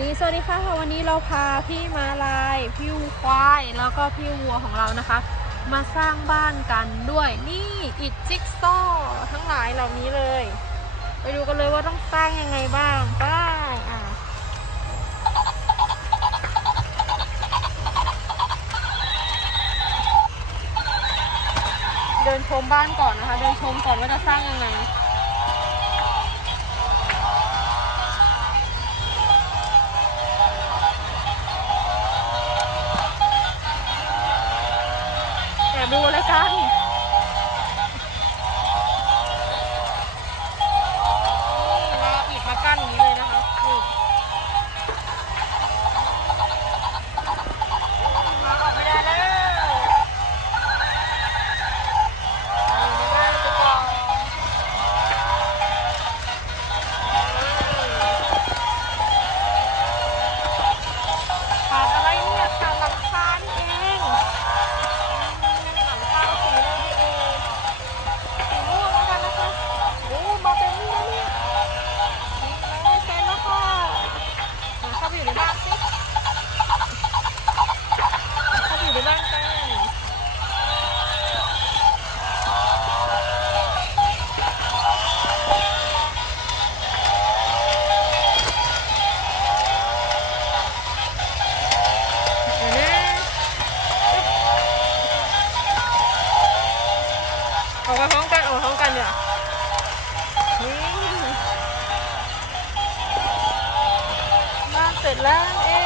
นี่สวัสดีค่ะวันนี้เราพาพี่มาลายพี่ควายแล้วก็พี่วัวของเรานะคะ มาสร้างบ้านกันด้วยนี่อิฐจิ๊กซอว์ทั้งหลายเหล่านี้เลย ไปดูกันเลยว่าต้องสร้างยังไงบ้างไป้าอะเดินชมบ้านก่อนนะคะ เดินชมก่อนว่าจะสร้างยังไง ดูอะไรกัน บ้านเสร็จแล้วเอง